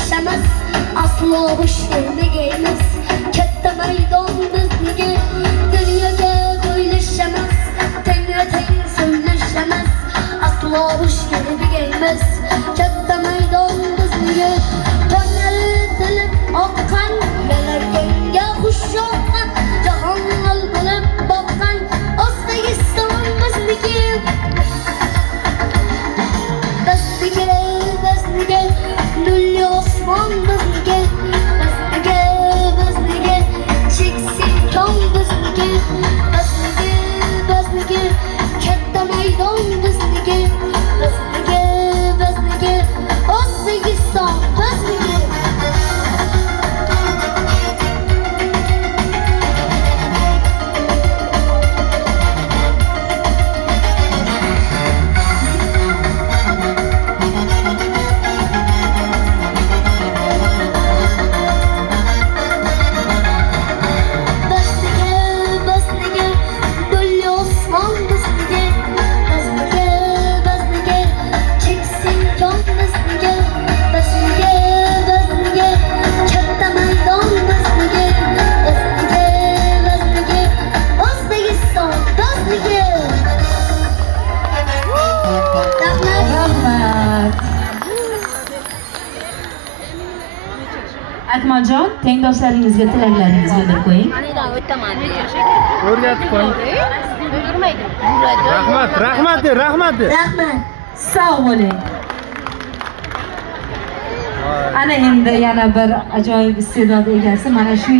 o'ylashamas, aslo bo'sh yerga emas. Katta maydon bizniki, dunyoga o'ylashamas, tengra teng so'ylashamas, aslo bo'sh yerga emas. Katta maydon bizniki, tong'altilib oqqan, melaganga xush yoqqan, jahon bo'lib boqqan, O'zbekiston bizniki. Bizniki, nurli osmon bizniki, bizniki, cheksiz kon bizniki, bizniki, katta maydon bizniki, bizniki, O'zbekiston bizniki. Akmaljon, tengdoshlaringizga tilaklaringizni bildirib qo'ying. O'rgatib qo'ying. Rahmat. Rahmat. Sog' bo'ling. Ana endi yana bir ajoyib iste'dod egasi mana shu